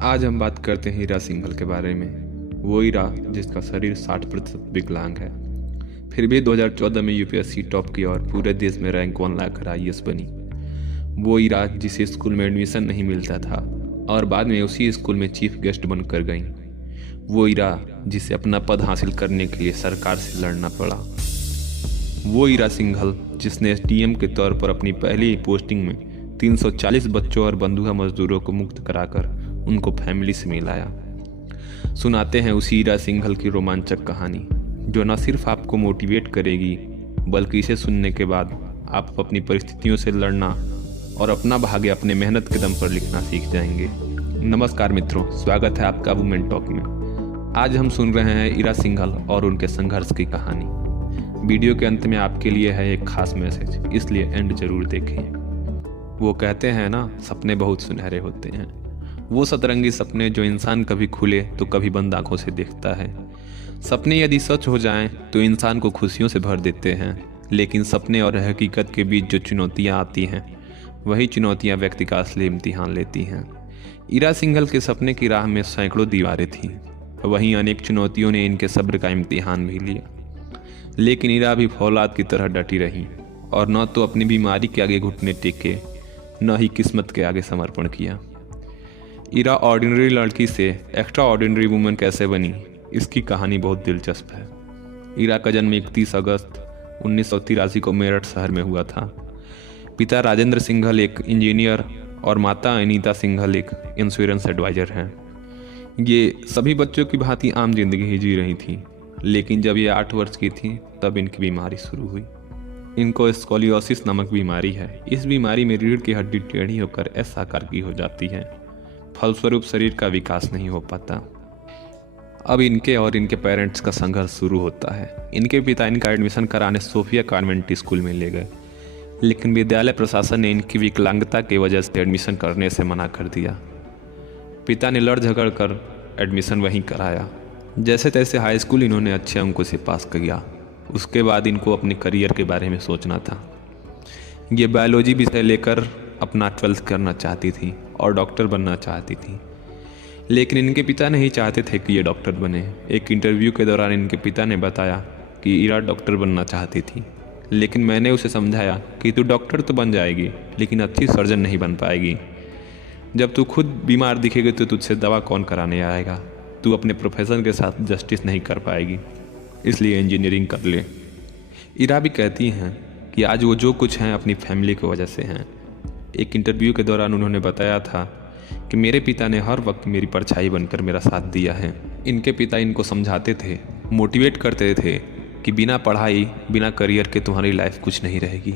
आज हम बात करते हैं हीरा सिंघल के बारे में। वो हीरा जिसका शरीर 60% विकलांग है, फिर भी 2014 में यूपीएससी टॉप की और पूरे देश में रैंक 1 लाकर आईएएस बनी। वो हीरा जिसे स्कूल में एडमिशन नहीं मिलता था और बाद में उसी स्कूल में चीफ गेस्ट बनकर गई। वो हीरा जिसे अपना पद हासिल करने के लिए सरकार से लड़ना पड़ा। वो हीरा सिंघल जिसने एसडीएम के तौर पर अपनी पहली पोस्टिंग में 340 बच्चों और बंधुआ मजदूरों को मुक्त कराकर उनको फैमिली से मिलाया। सुनाते हैं उसी हीरा सिंघल की रोमांचक कहानी, जो न सिर्फ आपको मोटिवेट करेगी बल्कि इसे सुनने के बाद आप अपनी परिस्थितियों से लड़ना और अपना भाग्य अपने मेहनत के दम पर लिखना सीख जाएंगे। नमस्कार मित्रों, स्वागत है आपका वुमेन टॉक में। आज हम सुन रहे हैं हीरा सिंघल और उनके संघर्ष की कहानी। वीडियो के अंत में आपके लिए है एक खास मैसेज, इसलिए एंड जरूर देखें। वो कहते हैं ना, सपने बहुत सुनहरे होते हैं। वो सतरंगी सपने जो इंसान कभी खुले तो कभी बंद आंखों से देखता है। सपने यदि सच हो जाएं तो इंसान को खुशियों से भर देते हैं, लेकिन सपने और हकीकत के बीच जो चुनौतियां आती हैं, वही चुनौतियां व्यक्ति का असली इम्तिहान लेती हैं। हीरा सिंघल के सपने की राह में सैकड़ों दीवारें थीं, वहीं अनेक चुनौतियों ने इनके सब्र का इम्तिहान भी लिया। लेकिन हीरा भी फौलाद की तरह डटी रही और न तो अपनी बीमारी के आगे घुटने टेके, न ही किस्मत के आगे समर्पण किया। हीरा ऑर्डिनरी लड़की से एक्स्ट्रा ऑर्डिनरी वुमन कैसे बनी, इसकी कहानी बहुत दिलचस्प है। हीरा का जन्म 31 अगस्त 1983 को मेरठ शहर में हुआ था। पिता राजेंद्र सिंघल एक इंजीनियर और माता अनीता सिंघल एक इंश्योरेंस एडवाइजर हैं। ये सभी बच्चों की भांति आम जिंदगी ही जी रही थी, लेकिन जब ये 8 वर्ष की थी तब इनकी बीमारी शुरू हुई। इनको स्कोलियोसिस नामक बीमारी है। इस बीमारी में रीढ़ की हड्डी टेढ़ी होकर एस आकार की हो जाती है, फलस्वरूप शरीर का विकास नहीं हो पाता। अब इनके और इनके पेरेंट्स का संघर्ष शुरू होता है। इनके पिता इनका एडमिशन कराने सोफिया कॉन्वेंट स्कूल में ले गए, लेकिन विद्यालय प्रशासन ने इनकी विकलांगता की वजह से एडमिशन करने से मना कर दिया। पिता ने लड़ झगड़ कर एडमिशन वहीं कराया। जैसे तैसे हाई स्कूल इन्होंने अच्छे अंकों से पास किया। उसके बाद इनको अपने करियर के बारे में सोचना था। ये बायोलॉजी विषय लेकर अपना 12th करना चाहती थी और डॉक्टर बनना चाहती थी, लेकिन इनके पिता नहीं चाहते थे कि ये डॉक्टर बने। एक इंटरव्यू के दौरान इनके पिता ने बताया कि हीरा डॉक्टर बनना चाहती थी, लेकिन मैंने उसे समझाया कि तू डॉक्टर तो बन जाएगी, लेकिन अच्छी सर्जन नहीं बन पाएगी। जब तू खुद बीमार दिखेगी तो तुझसे दवा कौन कराने आएगा। तू अपने प्रोफेशन के साथ जस्टिस नहीं कर पाएगी, इसलिए इंजीनियरिंग कर ले। हीरा भी कहती हैं कि आज वो जो कुछ हैं अपनी फैमिली की वजह से हैं। एक इंटरव्यू के दौरान उन्होंने बताया था कि मेरे पिता ने हर वक्त मेरी परछाई बनकर मेरा साथ दिया है। इनके पिता इनको समझाते थे, मोटिवेट करते थे कि बिना पढ़ाई, बिना करियर के तुम्हारी लाइफ कुछ नहीं रहेगी।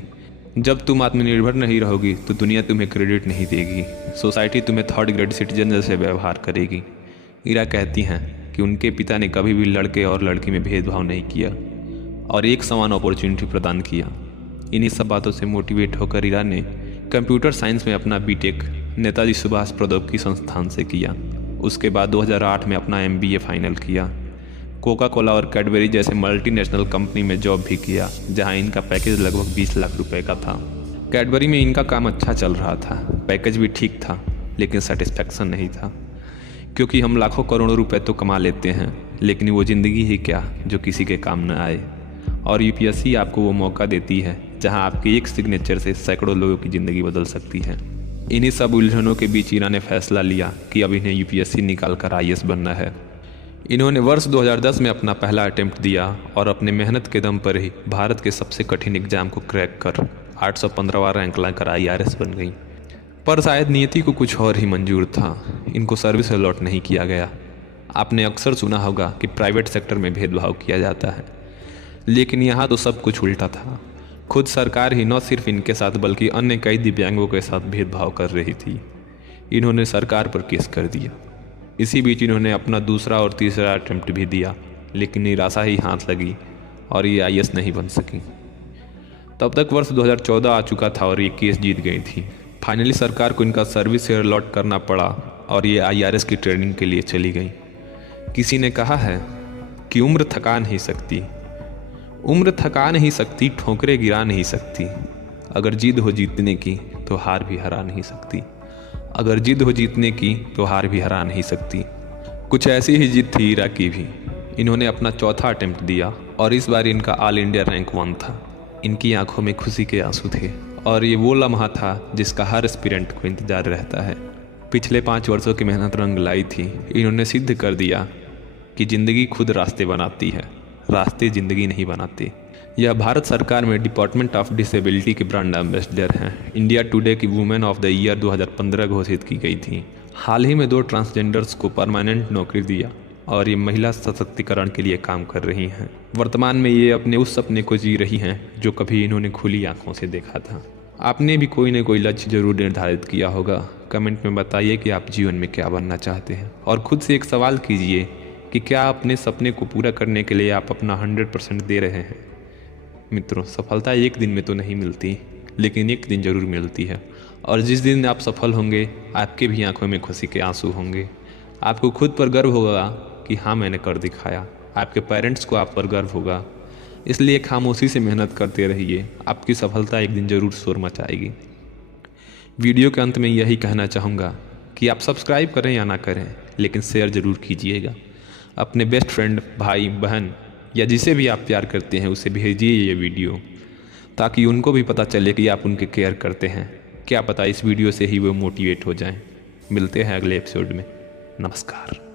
जब तुम आत्मनिर्भर नहीं रहोगी तो दुनिया तुम्हें क्रेडिट नहीं देगी, सोसाइटी तुम्हें 3rd ग्रेड सिटीजन जैसे व्यवहार करेगी। हीरा कहती हैं कि उनके पिता ने कभी भी लड़के और लड़की में भेदभाव नहीं किया और एक समान अपॉर्चुनिटी प्रदान किया। इन्हीं सब बातों से मोटिवेट होकर हीरा ने कंप्यूटर साइंस में अपना बीटेक नेताजी सुभाष प्रौद्योगिकी संस्थान से किया। उसके बाद 2008 में अपना MBA फाइनल किया। कोका कोला और कैडबरी जैसे मल्टीनेशनल कंपनी में जॉब भी किया, जहां इनका पैकेज लगभग 20 लाख रुपए का था। कैडबरी में इनका काम अच्छा चल रहा था, पैकेज भी ठीक था, लेकिन सेटिस्फैक्शन नहीं था, क्योंकि हम लाखों करोड़ों रुपए तो कमा लेते हैं, लेकिन वो ज़िंदगी ही क्या जो किसी के काम न आए। और यूपीएससी आपको वो मौका देती है जहां आपके एक सिग्नेचर से सैकड़ों लोगों की ज़िंदगी बदल सकती है। इन्हीं सब उलझनों के बीच हीरा ने फैसला लिया कि अब इन्हें यूपीएससी निकाल कर आईएएस बनना है। इन्होंने वर्ष 2010 में अपना पहला अटेम्प्ट दिया और अपने मेहनत के दम पर ही भारत के सबसे कठिन एग्जाम को क्रैक कर 815वां रैंक लाकर IRS बन गई। पर शायद नियति को कुछ और ही मंजूर था। इनको सर्विस अलॉट नहीं किया गया। आपने अक्सर सुना होगा कि प्राइवेट सेक्टर में भेदभाव किया जाता है, लेकिन यहाँ तो सब कुछ उल्टा था। खुद सरकार ही न सिर्फ इनके साथ बल्कि अन्य कई दिव्यांगों के साथ भेदभाव कर रही थी। इन्होंने सरकार पर केस कर दिया। इसी बीच इन्होंने अपना दूसरा और तीसरा अटेम्प्ट भी दिया, लेकिन निराशा ही हाथ लगी और ये IAS नहीं बन सकी। तब तक वर्ष 2014 आ चुका था और ये केस जीत गई थी। फाइनली सरकार को इनका सर्विस से अलॉट करना पड़ा और ये IRS की ट्रेनिंग के लिए चली गई। किसी ने कहा है कि उम्र थका नहीं सकती, उम्र थका नहीं सकती, ठोकरें गिरा नहीं सकती। अगर जिद हो जीतने की तो हार भी हरा नहीं सकती। अगर जिद हो जीतने की तो हार भी हरा नहीं सकती। कुछ ऐसी ही जिद थी इरा की भी। इन्होंने अपना चौथा अटेम्प्ट दिया और इस बार इनका ऑल इंडिया रैंक 1 था। इनकी आंखों में खुशी के आंसू थे और ये वो लम्हा था जिसका हर एस्पिरेंट को इंतजार रहता है। पिछले 5 वर्षों की मेहनत रंग लाई थी। इन्होंने सिद्ध कर दिया कि ज़िंदगी खुद रास्ते बनाती है, रास्ते ज़िंदगी नहीं बनाते। यह भारत सरकार में डिपार्टमेंट ऑफ डिसेबिलिटी के ब्रांड एम्बेसडर हैं। इंडिया टुडे की वुमेन ऑफ द ईयर 2015 घोषित की गई थी। हाल ही में 2 ट्रांसजेंडर्स को परमानेंट नौकरी दिया और ये महिला सशक्तिकरण के लिए काम कर रही हैं। वर्तमान में ये अपने उस सपने को जी रही हैं जो कभी इन्होंने खुली आंखों से देखा था। आपने भी कोई न कोई लक्ष्य जरूर निर्धारित किया होगा। कमेंट में बताइए कि आप जीवन में क्या बनना चाहते हैं और खुद से एक सवाल कीजिए कि क्या अपने सपने को पूरा करने के लिए आप अपना 100% दे रहे हैं। मित्रों, सफलता एक दिन में तो नहीं मिलती, लेकिन एक दिन जरूर मिलती है और जिस दिन आप सफल होंगे आपके भी आंखों में खुशी के आंसू होंगे। आपको खुद पर गर्व होगा कि हाँ, मैंने कर दिखाया। आपके पेरेंट्स को आप पर गर्व होगा। इसलिए खामोशी से मेहनत करते रहिए, आपकी सफलता एक दिन जरूर शोर मचाएगी। वीडियो के अंत में यही कहना चाहूँगा कि आप सब्सक्राइब करें या ना करें, लेकिन शेयर ज़रूर कीजिएगा। अपने बेस्ट फ्रेंड, भाई, बहन या जिसे भी आप प्यार करते हैं उसे भेजिए ये वीडियो, ताकि उनको भी पता चले कि आप उनके केयर करते हैं। क्या पता इस वीडियो से ही वो मोटिवेट हो जाएं। मिलते हैं अगले एपिसोड में। नमस्कार।